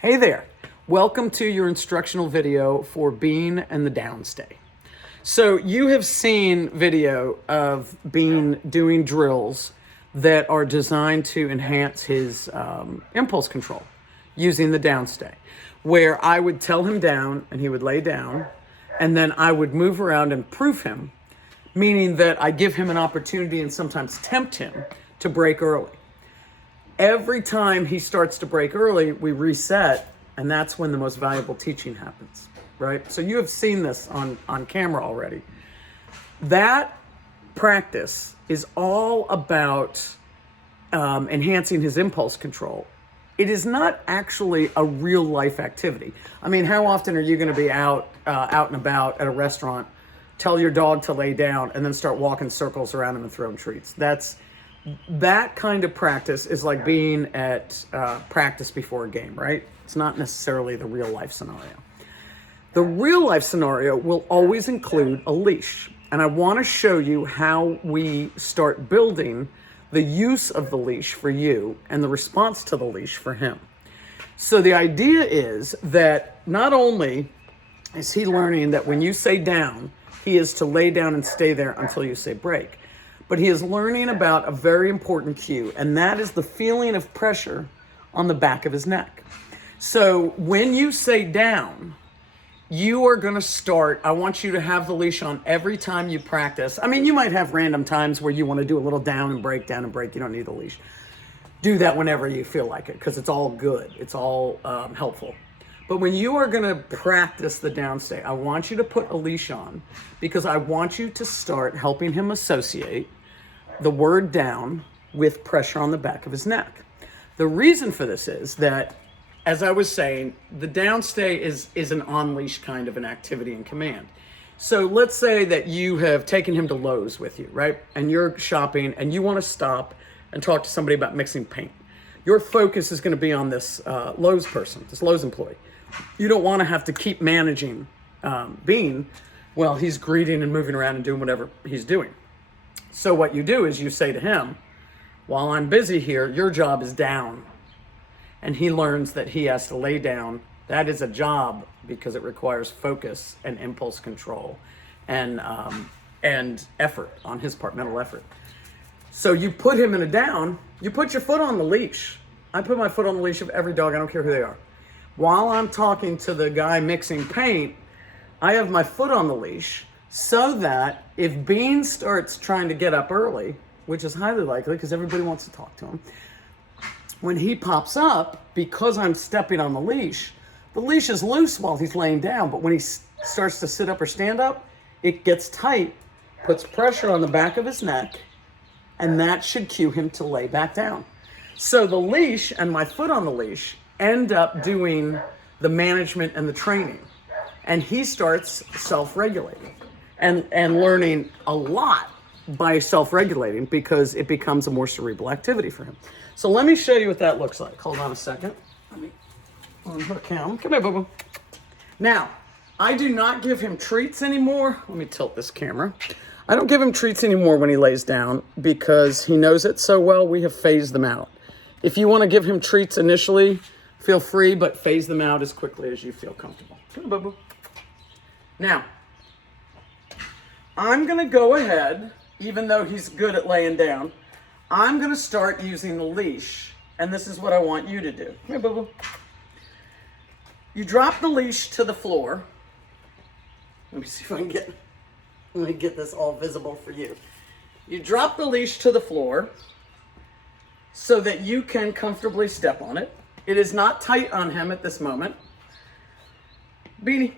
Hey there, welcome to your instructional video for Bean and the downstay. So you have seen video of Bean doing drills that are designed to enhance his impulse control using the downstay, where I would tell him down and he would lay down, and then I would move around and proof him, meaning that I give him an opportunity and sometimes tempt him to break early. Every time he starts to break early, we reset, and that's when the most valuable teaching happens, right? So you have seen this on camera already. That practice is all about enhancing his impulse control. It is not actually a real life activity. I mean, how often are you going to be out and about at a restaurant, tell your dog to lay down, and then start walking circles around him and throwing treats? That kind of practice is like being at practice before a game, right? It's not necessarily the real life scenario. The real life scenario will always include a leash. And I want to show you how we start building the use of the leash for you and the response to the leash for him. So the idea is that not only is he learning that when you say down, he is to lay down and stay there until you say break, but he is learning about a very important cue, and that is the feeling of pressure on the back of his neck. So when you say down, you are going to start, I want you to have the leash on every time you practice. I mean, you might have random times where you want to do a little down and break, down and break. You don't need the leash. Do that whenever you feel like it, because it's all good. It's all helpful. But when you are going to practice the downstay, I want you to put a leash on, because I want you to start helping him associate the word down with pressure on the back of his neck. The reason for this is that, as I was saying, the downstay is an on-leash kind of an activity and command. So let's say that you have taken him to Lowe's with you, right? And you're shopping and you want to stop and talk to somebody about mixing paint. Your focus is going to be on this Lowe's person, this Lowe's employee. You don't want to have to keep managing Bean while he's greeting and moving around and doing whatever he's doing. So what you do is you say to him, while I'm busy here, your job is down. And he learns that he has to lay down. That is a job because it requires focus and impulse control and effort on his part, mental effort. So you put him in a down, you put your foot on the leash. I put my foot on the leash of every dog, I don't care who they are. While I'm talking to the guy mixing paint, I have my foot on the leash, so that if Bean starts trying to get up early, which is highly likely because everybody wants to talk to him, when he pops up, because I'm stepping on the leash is loose while he's laying down, but when he starts to sit up or stand up, it gets tight, puts pressure on the back of his neck, and that should cue him to lay back down. So the leash and my foot on the leash end up doing the management and the training, and he starts self-regulating. And learning a lot by self-regulating, because it becomes a more cerebral activity for him. So let me show you what that looks like. Hold on a second. Let me unhook him. Come here, boo-boo. Now, I do not give him treats anymore. Let me tilt this camera. I don't give him treats anymore when he lays down, because he knows it so well. We have phased them out. If you want to give him treats initially, feel free, but phase them out as quickly as you feel comfortable. Come here, boo-boo. Now, I'm going to go ahead, even though he's good at laying down, I'm going to start using the leash, and this is what I want you to do. Come here, boo-boo. You drop the leash to the floor. Let me see if I can get this all visible for you. You drop the leash to the floor so that you can comfortably step on it. It is not tight on him at this moment. Beanie,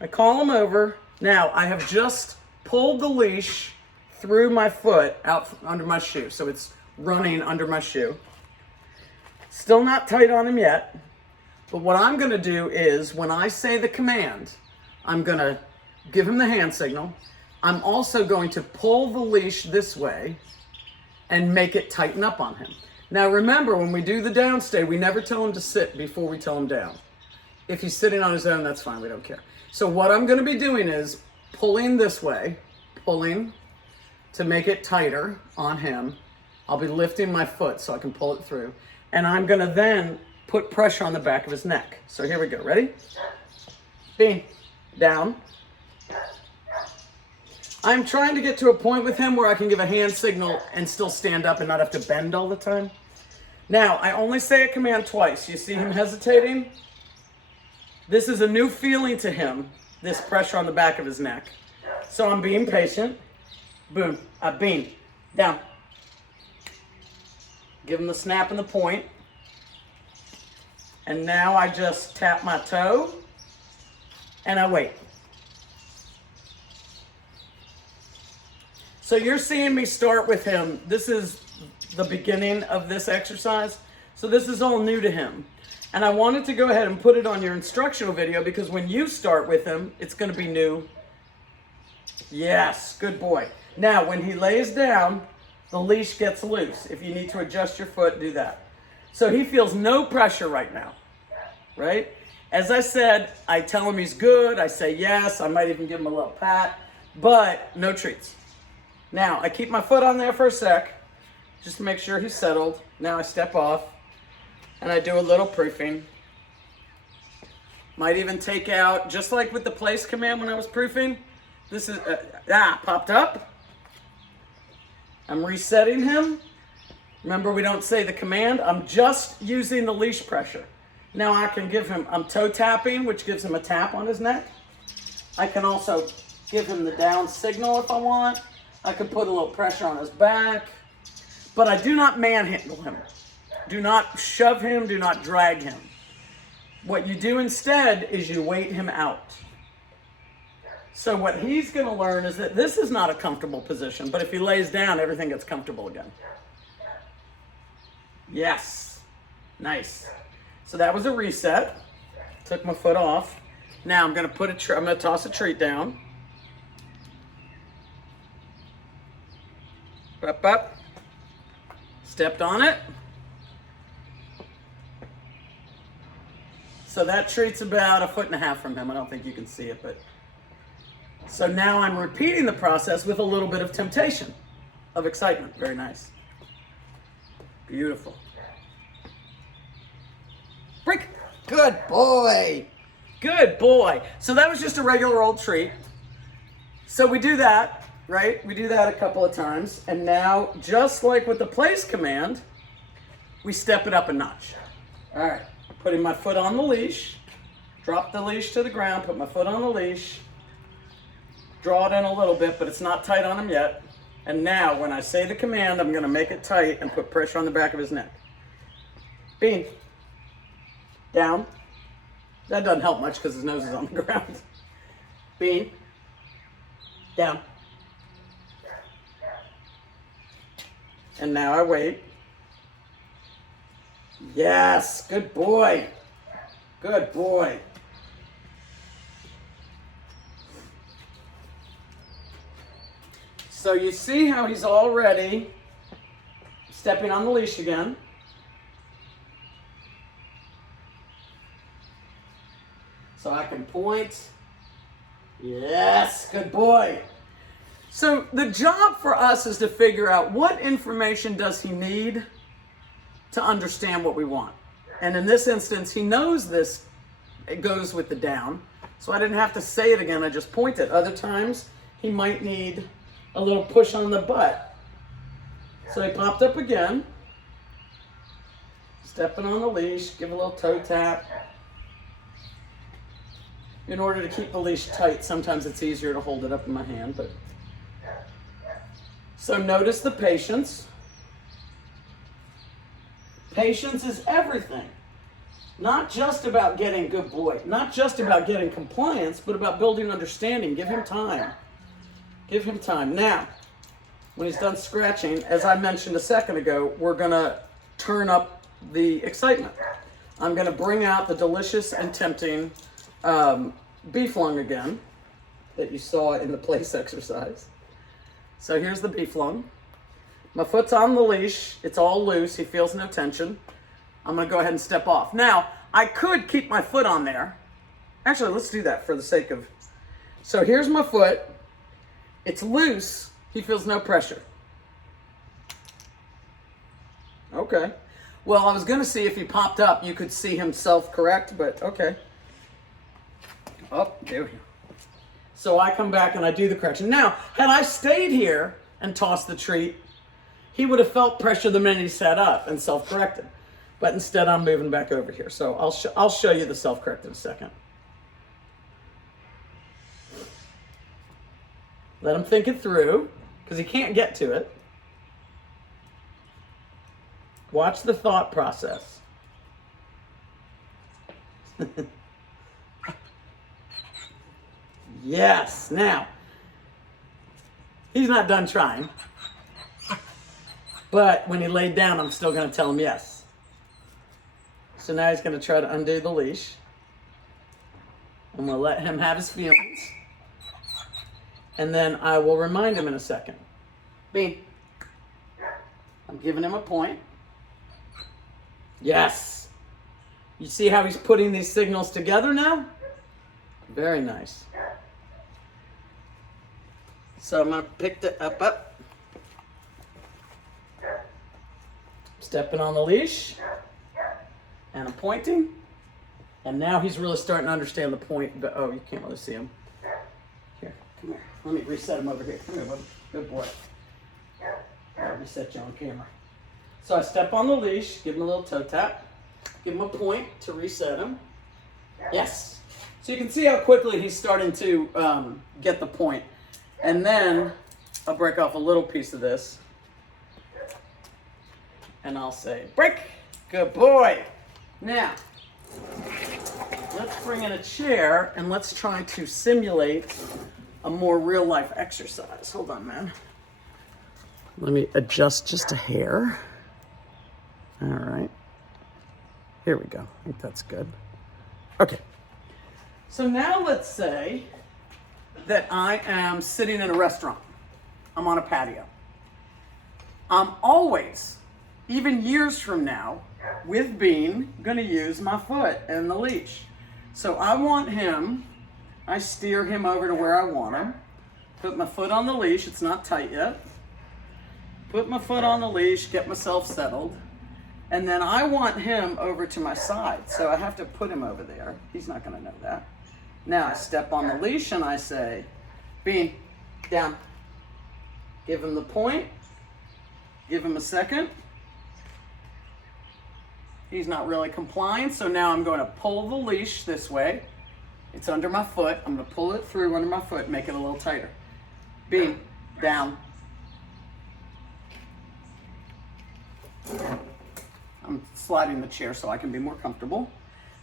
I call him over. Now, I have just pulled the leash through my foot out under my shoe. So it's running under my shoe. Still not tight on him yet. But what I'm going to do is, when I say the command, I'm going to give him the hand signal. I'm also going to pull the leash this way and make it tighten up on him. Now remember, when we do the downstay, we never tell him to sit before we tell him down. If he's sitting on his own, that's fine. We don't care. So what I'm going to be doing is pulling this way, pulling to make it tighter on him. I'll be lifting my foot so I can pull it through. And I'm going to then put pressure on the back of his neck. So here we go. Ready? Bean. Down. I'm trying to get to a point with him where I can give a hand signal and still stand up and not have to bend all the time. Now, I only say a command twice. You see him hesitating? This is a new feeling to him, this pressure on the back of his neck. So I'm being patient. Boom. Bean. Down. Give him the snap and the point. And now I just tap my toe and I wait. So you're seeing me start with him. This is the beginning of this exercise. So this is all new to him. And I wanted to go ahead and put it on your instructional video because when you start with him, it's going to be new. Yes, good boy. Now, when he lays down, the leash gets loose. If you need to adjust your foot, do that. So he feels no pressure right now, right? As I said, I tell him he's good. I say yes. I might even give him a little pat, but no treats. Now, I keep my foot on there for a sec, just to make sure he's settled. Now I step off, and I do a little proofing. Might even take out, just like with the place command when I was proofing, this is, popped up. I'm resetting him. Remember, we don't say the command. I'm just using the leash pressure. Now I can give him, I'm toe tapping, which gives him a tap on his neck. I can also give him the down signal if I want. I can put a little pressure on his back, but I do not manhandle him. Do not shove him, do not drag him. What you do instead is you wait him out. So what he's going to learn is that this is not a comfortable position, but if he lays down, everything gets comfortable again. Yes. Nice. So that was a reset. Took my foot off. Now I'm going to I'm going to toss a treat down. Up. Stepped on it. So that treat's about 1.5 feet from him. I don't think you can see it, but. So now I'm repeating the process with a little bit of temptation, of excitement. Very nice. Beautiful. Break. Good boy. Good boy. So that was just a regular old treat. So we do that, right? We do that a couple of times. And now, just like with the place command, we step it up a notch. All right. Putting my foot on the leash. Drop the leash to the ground. Put my foot on the leash. Draw it in a little bit, but it's not tight on him yet. And now, when I say the command, I'm going to make it tight and put pressure on the back of his neck. Bean. Down. That doesn't help much because his nose is on the ground. Bean. Down. And now I wait. Yes, good boy. Good boy. So you see how he's already stepping on the leash again. So I can point. Yes, good boy. So the job for us is to figure out what information does he need to understand what we want. And in this instance, he knows this, it goes with the down. So I didn't have to say it again, I just pointed. Other times, he might need a little push on the butt. So he popped up again. Stepping on the leash, give a little toe tap. In order to keep the leash tight, sometimes it's easier to hold it up in my hand, but. So notice the patience. Patience is everything. Not just about getting good boy, not just about getting compliance, but about building understanding. Give him time. Give him time. Now, when he's done scratching, as I mentioned a second ago, we're going to turn up the excitement. I'm going to bring out the delicious and tempting beef lung again that you saw in the place exercise. So here's the beef lung. My foot's on the leash. It's all loose. He feels no tension. I'm going to go ahead and step off. Now, I could keep my foot on there. Actually, let's do that for the sake of... So here's my foot. It's loose. He feels no pressure. Okay. Well, I was going to see if he popped up, you could see him self-correct, but okay. Oh, there we go. So I come back and I do the correction. Now, had I stayed here and tossed the treat, he would have felt pressure the minute he sat up and self-corrected. But instead, I'm moving back over here. So I'll show you the self-correct in a second. Let him think it through, because he can't get to it. Watch the thought process. Yes. Now, he's not done trying. But when he laid down, I'm still going to tell him yes. So now he's going to try to undo the leash. I'm going to let him have his feelings. And then I will remind him in a second. Bean. I'm giving him a point. Yes. You see how he's putting these signals together now? Very nice. So I'm going to pick it up. Stepping on the leash. And I'm pointing. And now he's really starting to understand the point. But, oh, you can't really see him. Here, come here. Let me reset him over here. Come here, buddy. Good boy. I'll reset you on camera. So I step on the leash, give him a little toe tap, give him a point to reset him. Yes. So you can see how quickly he's starting to get the point. And then I'll break off a little piece of this. And I'll say, break. Good boy. Now, let's bring in a chair and let's try to simulate a more real life exercise. Hold on, man. Let me adjust just a hair. All right. Here we go. I think that's good. Okay. So now let's say that I am sitting in a restaurant. I'm on a patio. I'm always, even years from now, with Bean, going to use my foot and the leash. So I want him, I steer him over to where I want him, put my foot on the leash, it's not tight yet, put my foot on the leash, get myself settled, and then I want him over to my side, so I have to put him over there. He's not going to know that. Now I step on the leash and I say, Bean, down. Give him the point, give him a second. He's not really complying, so now I'm going to pull the leash this way. It's under my foot. I'm going to pull it through under my foot, make it a little tighter. Bean, down. I'm sliding the chair so I can be more comfortable.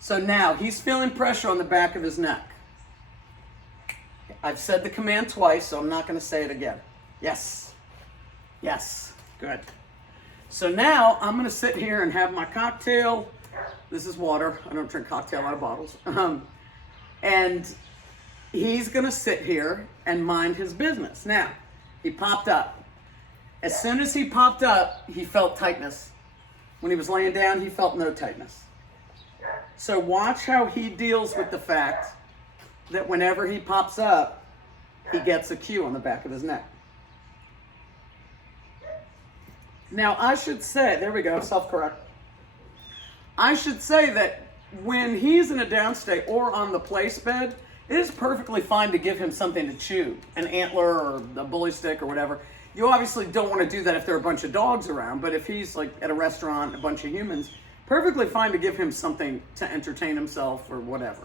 So now he's feeling pressure on the back of his neck. I've said the command twice, so I'm not going to say it again. Yes. Yes. Good. So now I'm going to sit here and have my cocktail. This is water. I don't drink cocktail out of bottles. And he's going to sit here and mind his business. Now, he popped up. As soon as he popped up, he felt tightness. When he was laying down, he felt no tightness. So watch how he deals with the fact that whenever he pops up, he gets a cue on the back of his neck. Now, I should say, there we go, self-correct. I should say that when he's in a downstate or on the place bed, it is perfectly fine to give him something to chew, an antler or a bully stick or whatever. You obviously don't want to do that if there are a bunch of dogs around, but if he's like at a restaurant, a bunch of humans, perfectly fine to give him something to entertain himself or whatever.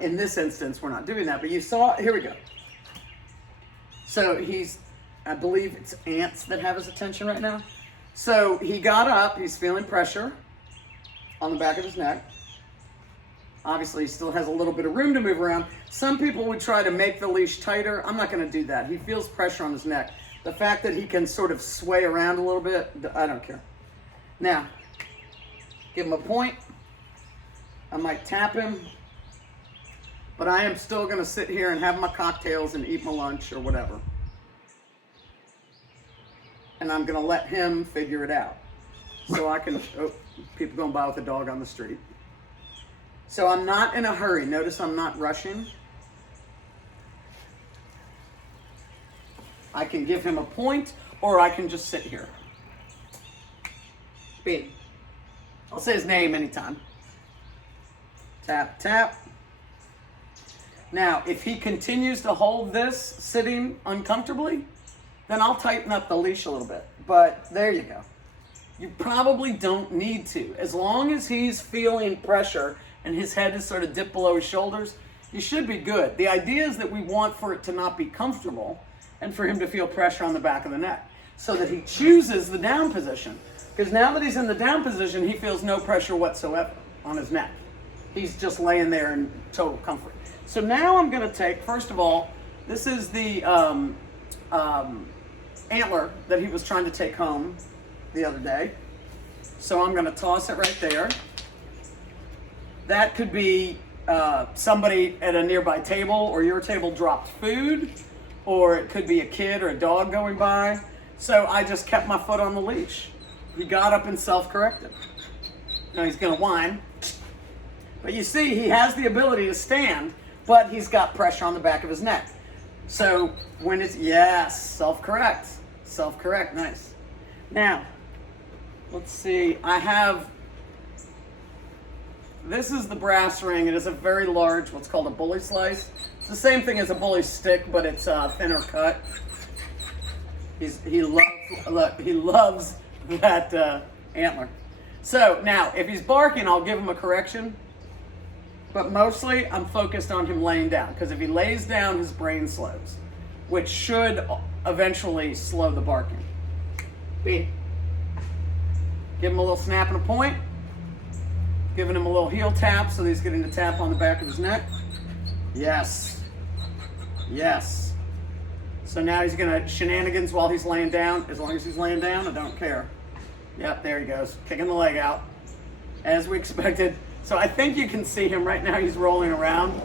In this instance, we're not doing that, but you saw, here we go. So he's, I believe it's ants that have his attention right now. So he got up, he's feeling pressure on the back of his neck. Obviously, he still has a little bit of room to move around. Some people would try to make the leash tighter. I'm not going to do that. He feels pressure on his neck. The fact that he can sort of sway around a little bit, I don't care. Now, give him a point. I might tap him. But I am still going to sit here and have my cocktails and eat my lunch or whatever. And I'm going to let him figure it out. So I can, oh, people going by with a dog on the street. So I'm not in a hurry. Notice I'm not rushing. I can give him a point, or I can just sit here. Bean, I'll say his name anytime. Tap, tap. Now, if he continues to hold this sitting uncomfortably, then I'll tighten up the leash a little bit. But there you go. You probably don't need to. As long as he's feeling pressure and his head is sort of dipped below his shoulders, you should be good. The idea is that we want for it to not be comfortable and for him to feel pressure on the back of the neck so that he chooses the down position. Because now that he's in the down position, he feels no pressure whatsoever on his neck. He's just laying there in total comfort. So now I'm going to take, first of all, this is the antler that he was trying to take home the other day. So I'm going to toss it right there. That could be somebody at a nearby table, or your table dropped food, or it could be a kid or a dog going by. So I just kept my foot on the leash. He got up and self-corrected. Now he's going to whine. But you see, he has the ability to stand, but he's got pressure on the back of his neck. So when it's, yes, self-correct. Self-correct, nice. Now, let's see, this is the brass ring. It is a very large, what's called a bully slice. It's the same thing as a bully stick, but it's thinner cut. He loves that antler. So now, if he's barking, I'll give him a correction. But mostly, I'm focused on him laying down, because if he lays down, his brain slows, which should eventually slow the barking. B. Give him a little snap and a point. Giving him a little heel tap so that he's getting the tap on the back of his neck. Yes. Yes. So now he's going to shenanigans while he's laying down. As long as he's laying down, I don't care. Yep, there he goes. Kicking the leg out. As we expected. So I think you can see him right now. He's rolling around.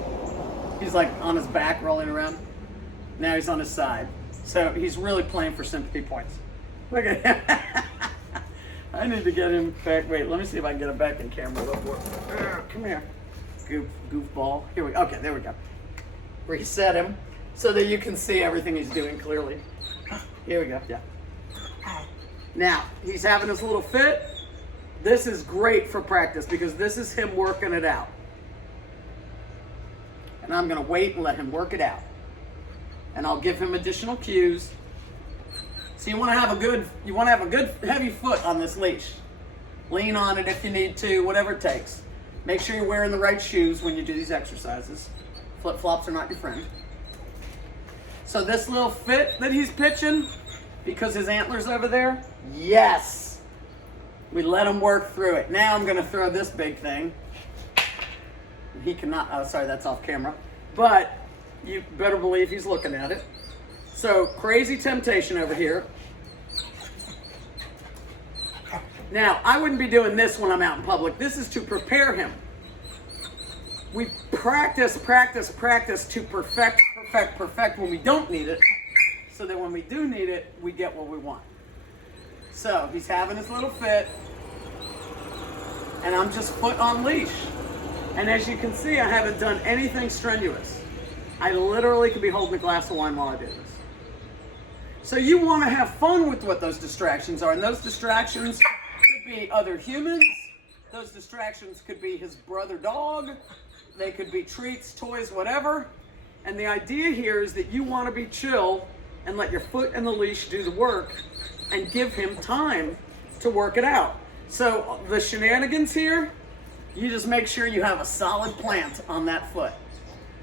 He's like on his back rolling around. Now he's on his side. So he's really playing for sympathy points. Look at him. I need to get him back. Wait, let me see if I can get him back in camera. Come here. Goofball. Here we go. Okay, there we go. Reset him so that you can see everything he's doing clearly. Here we go. Yeah. Now, he's having his little fit. This is great for practice because this is him working it out. And I'm going to wait and let him work it out. And I'll give him additional cues. So you want to have a good heavy foot on this leash. Lean on it if you need to, whatever it takes. Make sure you're wearing the right shoes when you do these exercises. Flip-flops are not your friend. So this little fit that he's pitching, because his antler's over there, yes. We let him work through it. Now I'm going to throw this big thing. He cannot, oh, sorry, that's off camera. But you better believe he's looking at it. So, crazy temptation over here. Now, I wouldn't be doing this when I'm out in public. This is to prepare him. We practice to perfect when we don't need it, so that when we do need it, we get what we want. So, he's having his little fit, and I'm just foot on leash. And as you can see, I haven't done anything strenuous. I literally could be holding a glass of wine while I do this. So you want to have fun with what those distractions are, and those distractions could be other humans. Those distractions could be his brother dog. They could be treats, toys, whatever. And the idea here is that you want to be chill and let your foot and the leash do the work and give him time to work it out. So the shenanigans here, you just make sure you have a solid plant on that foot.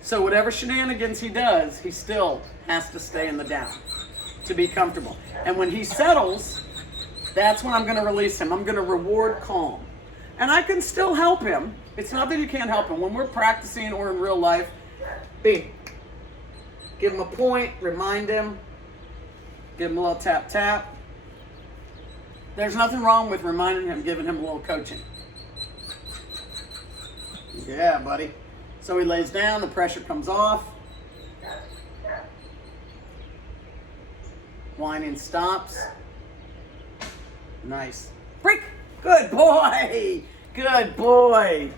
So whatever shenanigans he does, he still has to stay in the down to be comfortable. And when he settles, that's when I'm going to release him. I'm going to reward calm. And I can still help him. It's not that you can't help him. When we're practicing or in real life, give him a point, remind him, give him a little tap, tap. There's nothing wrong with reminding him, giving him a little coaching. Yeah, buddy. So he lays down, the pressure comes off. Whining stops. Nice. Break. Good boy. Good boy.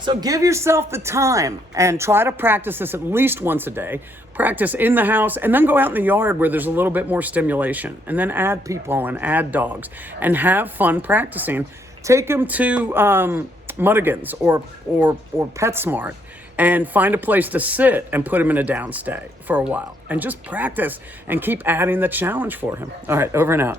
So give yourself the time and try to practice this at least once a day. Practice in the house and then go out in the yard where there's a little bit more stimulation. And then add people and add dogs and have fun practicing. Take him to Muddigan's or PetSmart and find a place to sit and put him in a downstay for a while and just practice and keep adding the challenge for him. All right, over and out.